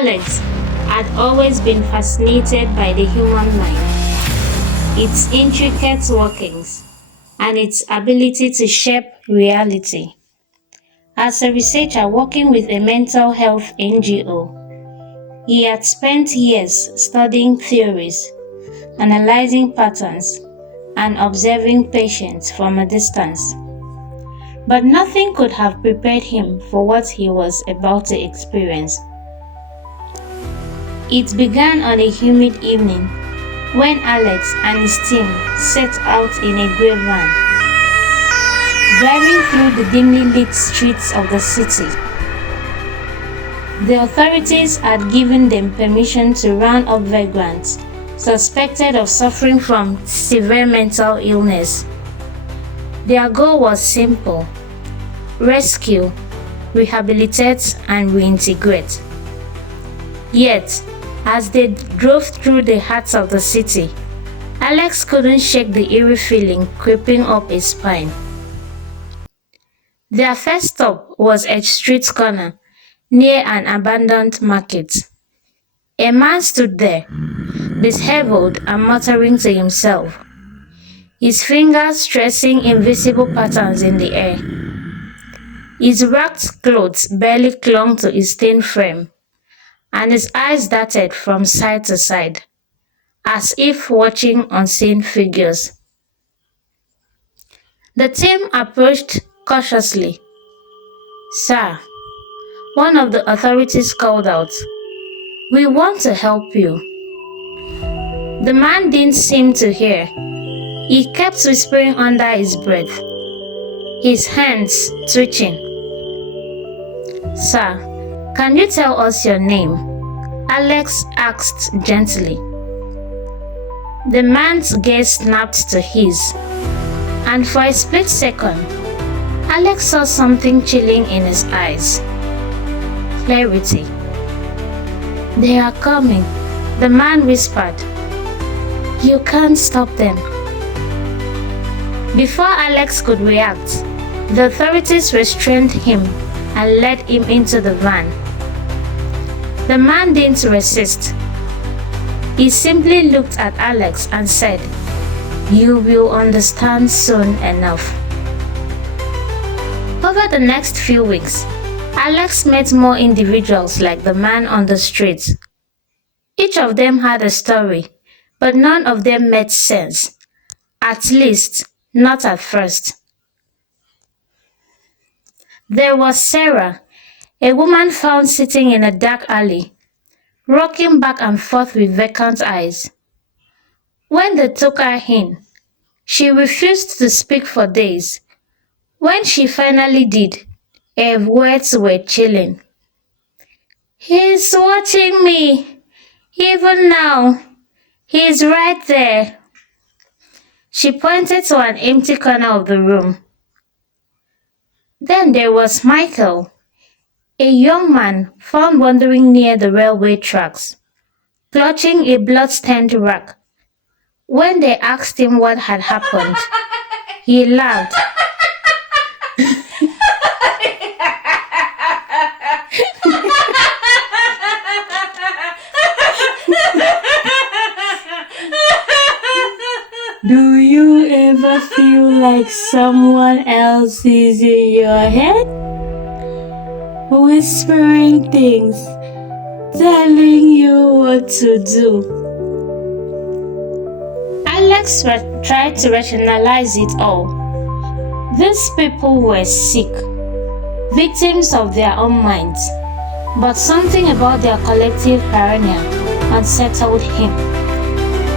Alex had always been fascinated by the human mind, its intricate workings, and its ability to shape reality. As a researcher working with a mental health NGO, he had spent years studying theories, analyzing patterns, and observing patients from a distance. But nothing could have prepared him for what he was about to experience. It began on a humid evening when Alex and his team set out in a grey van, driving through the dimly lit streets of the city. The authorities had given them permission to round up vagrants suspected of suffering from severe mental illness. Their goal was simple: rescue, rehabilitate, and reintegrate. Yet, as they drove through the heart of the city, Alex couldn't shake the eerie feeling creeping up his spine. Their first stop was a street corner near an abandoned market. A man stood there, disheveled and muttering to himself, his fingers tracing invisible patterns in the air. His ragged clothes barely clung to his thin frame, and his eyes darted from side to side, as if watching unseen figures. The team approached cautiously. "Sir," one of the authorities called out, "we want to help you." The man didn't seem to hear. He kept whispering under his breath, his hands twitching. "Sir, can you tell us your name?" Alex asked gently. The man's gaze snapped to his, and for a split second, Alex saw something chilling in his eyes. Clarity. "They are coming," the man whispered. "You can't stop them." Before Alex could react, the authorities restrained him and led him into the van. The man didn't resist. He simply looked at Alex and said, "You will understand soon enough." Over the next few weeks, Alex met more individuals like the man on the street. Each of them had a story, but none of them made sense, at least not at first. There was Sarah, a woman found sitting in a dark alley, rocking back and forth with vacant eyes. When they took her in, she refused to speak for days. When she finally did, her words were chilling. "He's watching me. Even now. He's right there." She pointed to an empty corner of the room. Then there was Michael, a young man found wandering near the railway tracks, clutching a blood-stained rag. When they asked him what had happened, he laughed. Do you ever feel like someone else is in your head? Whispering things, telling you what to do. Alex tried to rationalize it all. These people were sick, victims of their own minds, but something about their collective paranoia unsettled him.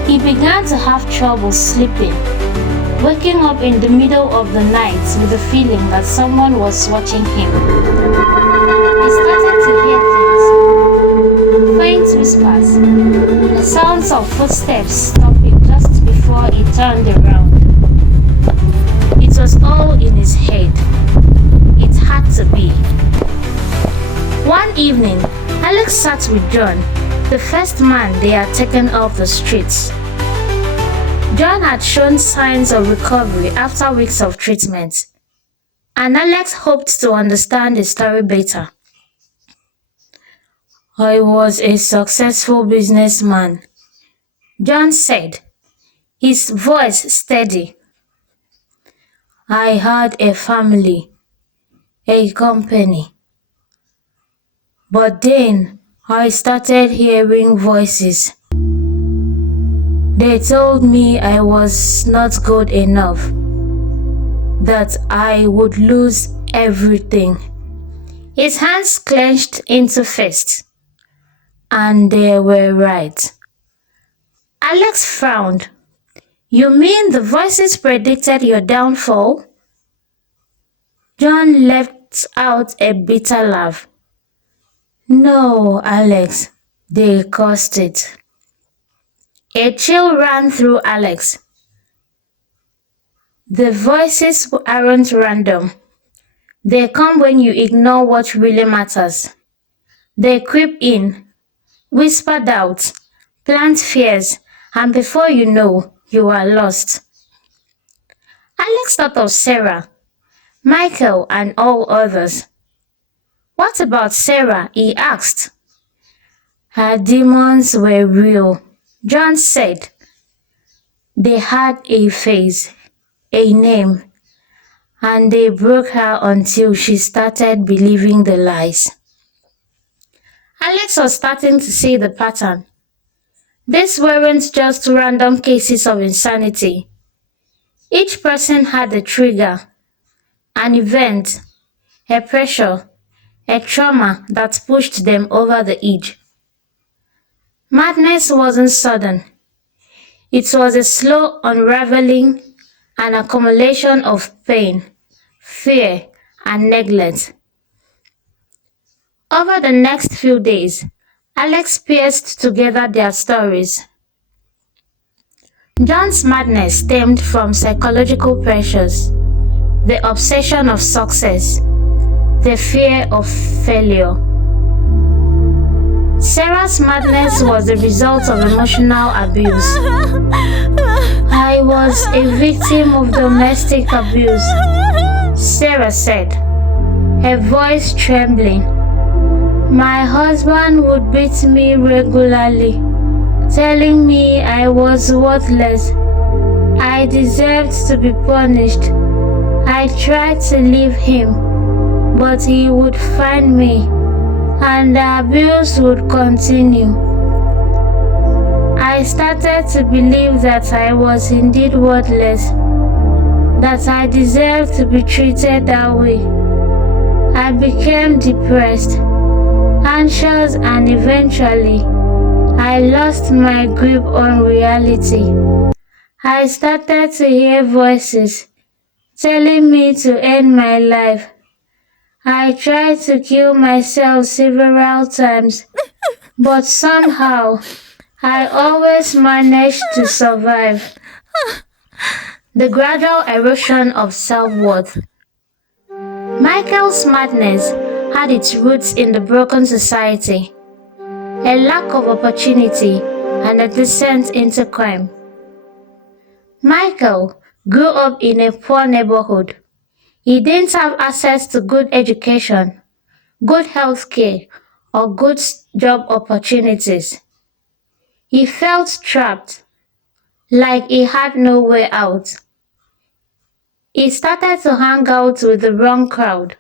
He began to have trouble sleeping, waking up in the middle of the night with the feeling that someone was watching him. He started to hear things, faint whispers, the sounds of footsteps stopping just before he turned around. It was all in his head. It had to be. One evening, Alex sat with John, the first man they had taken off the streets. John had shown signs of recovery after weeks of treatment, and Alex hoped to understand the story better. I was a successful businessman, John said, his voice steady. I had a family, a company. But then I started hearing voices. They told me I was not good enough, that I would lose everything. His hands clenched into fists. And they were right. Alex frowned. You mean the voices predicted your downfall? John let out a bitter laugh. No, Alex, they caused it. A chill ran through Alex. The voices aren't random. They come when you ignore what really matters. They creep in, whisper doubts, plant fears, and before you know, you are lost. Alex thought of Sarah, Michael, and all others. What about Sarah? He asked. Her demons were real, John said. They had a face, a name, and they broke her until she started believing the lies. Alex was starting to see the pattern. These weren't just random cases of insanity. Each person had a trigger, an event, a pressure, a trauma that pushed them over the edge. Madness wasn't sudden. It was a slow unraveling, an accumulation of pain, fear, and neglect. Over the next few days, Alex pieced together their stories. John's madness stemmed from psychological pressures, the obsession of success, the fear of failure. Sarah's madness was the result of emotional abuse. I was a victim of domestic abuse, Sarah said, her voice trembling. My husband would beat me regularly, telling me I was worthless. I deserved to be punished. I tried to leave him, but he would find me, and the abuse would continue. I started to believe that I was indeed worthless, that I deserved to be treated that way. I became depressed, anxious, and eventually, I lost my grip on reality. I started to hear voices telling me to end my life. I tried to kill myself several times, but somehow, I always managed to survive. The gradual erosion of self-worth. Michael's madness had its roots in the broken society, a lack of opportunity, and a descent into crime. Michael grew up in a poor neighborhood. He didn't have access to good education, good health care, or good job opportunities. He felt trapped, like he had no way out. He started to hang out with the wrong crowd,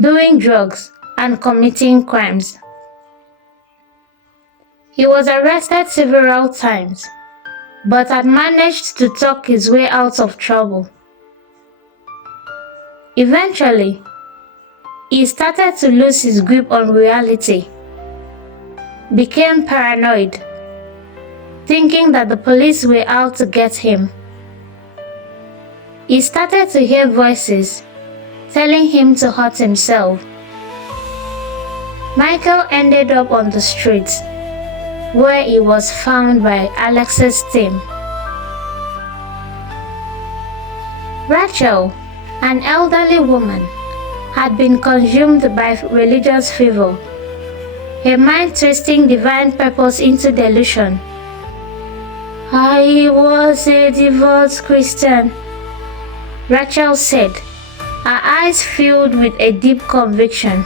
doing drugs and committing crimes. He was arrested several times, but had managed to talk his way out of trouble. Eventually, he started to lose his grip on reality, became paranoid, thinking that the police were out to get him. He started to hear voices telling him to hurt himself. Michael ended up on the streets, where he was found by Alex's team. Rachel, an elderly woman, had been consumed by religious fervor, her mind twisting divine purpose into delusion. I was a devout Christian, Rachel said, her eyes filled with a deep conviction.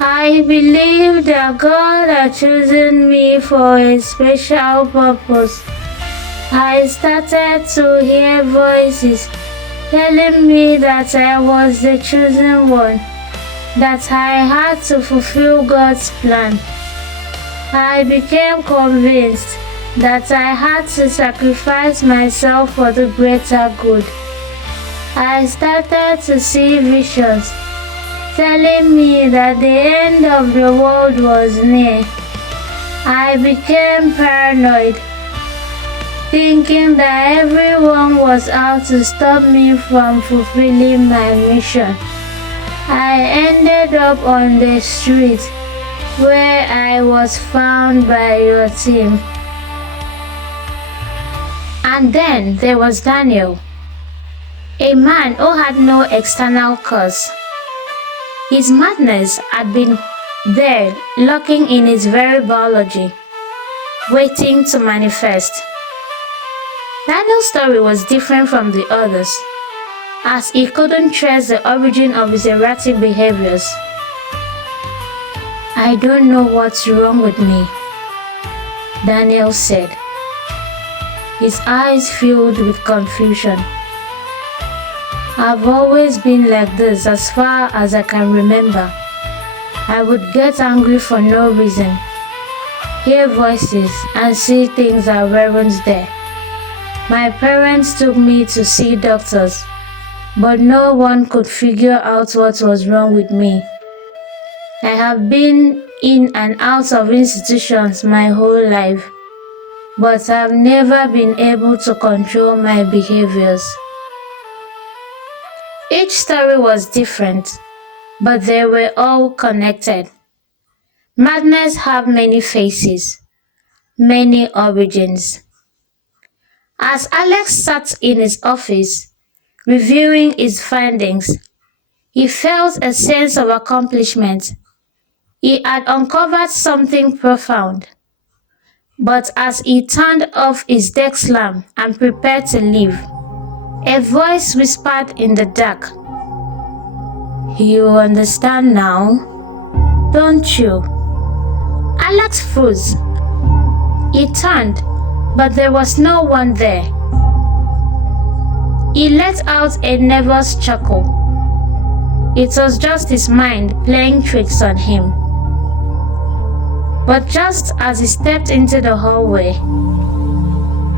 I believe that God had chosen me for a special purpose. I started to hear voices telling me that I was the chosen one, that I had to fulfill God's plan. I became convinced that I had to sacrifice myself for the greater good. I started to see visions telling me that the end of the world was near. I became paranoid, thinking that everyone was out to stop me from fulfilling my mission. I ended up on the street where I was found by your team. And then there was Daniel, a man who had no external cause. His madness had been there, lurking in his very biology, waiting to manifest. Daniel's story was different from the others, as he couldn't trace the origin of his erratic behaviors. I don't know what's wrong with me, Daniel said, his eyes filled with confusion. I've always been like this as far as I can remember. I would get angry for no reason, hear voices and see things that weren't there. My parents took me to see doctors, but no one could figure out what was wrong with me. I have been in and out of institutions my whole life, but I've never been able to control my behaviors. Each story was different, but they were all connected. Madness have many faces, many origins. As Alex sat in his office, reviewing his findings, he felt a sense of accomplishment. He had uncovered something profound. But as he turned off his desk lamp and prepared to leave, a voice whispered in the dark, "You understand now, don't you?" Alex froze. He turned, but there was no one there. He let out a nervous chuckle. It was just his mind playing tricks on him. But just as he stepped into the hallway,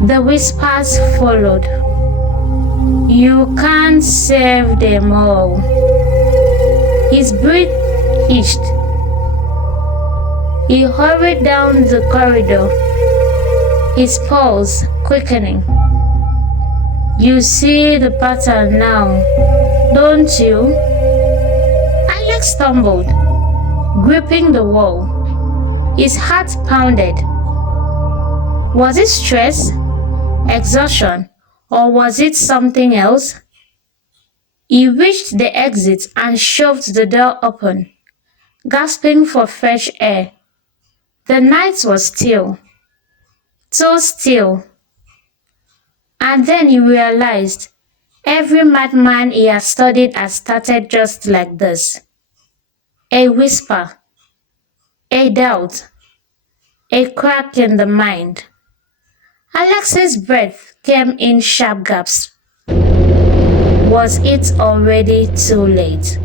the whispers followed. "You can't save them all." His breath hitched. He hurried down the corridor, his pulse quickening. "You see the pattern now, don't you?" Alex stumbled, gripping the wall. His heart pounded. Was it stress, exhaustion, or was it something else? He reached the exit and shoved the door open, gasping for fresh air. The night was still, too still. And then he realized every madman he had studied had started just like this. A whisper, a doubt, a crack in the mind. Alex's breath came in sharp gasps. Was it already too late?